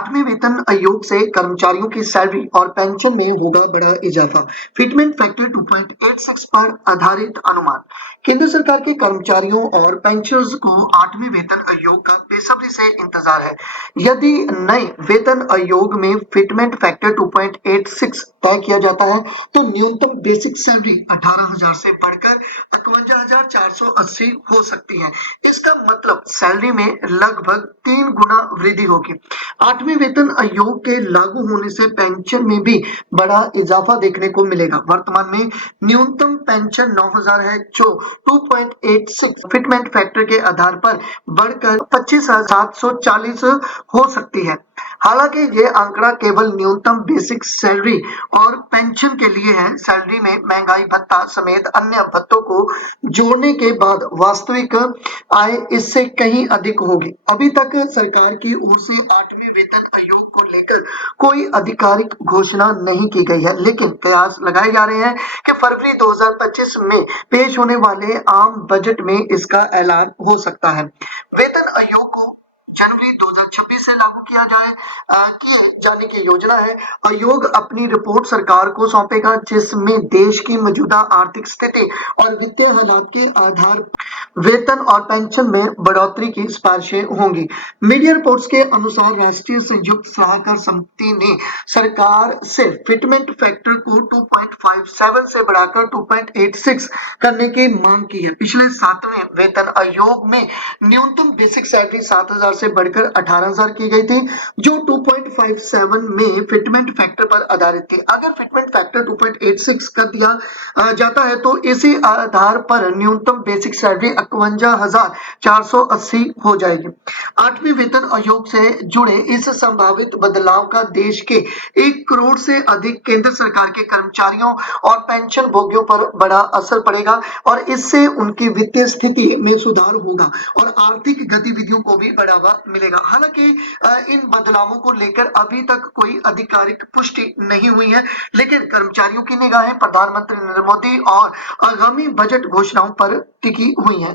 8वें वेतन आयोग से कर्मचारियों की सैलरी और पेंशन में होगा बड़ा इजाफा। फिटमेंट फैक्टर 2.86 पर आधारित अनुमान। केंद्र सरकार के कर्मचारियों और पेंशनर्स को 8वें वेतन आयोग का बेसब्री से इंतजार है। यदि नए वेतन आयोग में फिटमेंट फैक्टर 2.86 तय किया जाता है तो न्यूनतम बेसिक सैलरी 18,000 से बढ़कर 51,480 हो सकती है। इसका मतलब सैलरी में लगभग 3 गुना वृद्धि होगी। 8वें वेतन आयोग के लागू होने से पेंशन में भी बड़ा इजाफा देखने को मिलेगा। वर्तमान में न्यूनतम पेंशन 9,000 है, जो 2.86 फिटमेंट फैक्टर के आधार पर बढ़कर 25,740 हो सकती है। हालांकि ये आंकड़ा केवल न्यूनतम बेसिक सैलरी और पेंशन के लिए है। सैलरी में महंगाई भत्ता समेत अन्य भत्तों को जोड़ने के बाद वास्तविक आय इससे कहीं अधिक होगी। अभी तक सरकार की ओर से 8वें वेतन आयोग को लेकर कोई आधिकारिक घोषणा नहीं की गई है, लेकिन कयास लगाए जा रहे हैं कि फरवरी 2025 में पेश होने वाले आम बजट में इसका ऐलान हो सकता है। वेतन आयोग को जनवरी 2026 से लागू किए जाने की योजना है। आयोग अपनी रिपोर्ट सरकार को सौंपेगा, जिसमें देश की मौजूदा आर्थिक स्थिति और वित्तीय हालात के आधार पर वेतन और पेंशन में बढ़ोतरी की सिफारिशें होंगी। मीडिया रिपोर्ट्स के अनुसार राष्ट्रीय संयुक्त सलाहकार समिति ने सरकार से फिटमेंट फैक्टर को 2.57 से बढ़ाकर 2.86 करने की मांग की है। पिछले 7वें वेतन आयोग में न्यूनतम बेसिक सैलरी 7,000 से बढ़कर 18,000 की गई थी, जो 2.57 में फिटमेंट फैक्टर पर आधारित थी। अगर फिटमेंट फैक्टर 2.86 कर दिया जाता है तो इसी आधार पर न्यूनतम बेसिक सैलरी 51,480 हो जाएगी। 8वें वेतन आयोग से जुड़े इस संभावित बदलाव का देश के 1 करोड़ से अधिक केंद्र सरकार के कर्मचारियों और पेंशन भोगियों पर बड़ा असर पड़ेगा और इससे उनकी वित्तीय स्थिति में सुधार होगा और आर्थिक गतिविधियों को भी बढ़ावा मिलेगा। हालांकि इन बदलावों को लेकर अभी तक कोई आधिकारिक पुष्टि नहीं हुई है, लेकिन कर्मचारियों की निगाहें प्रधानमंत्री नरेंद्र मोदी और आगामी बजट घोषणाओं पर टिकी हुई हैं।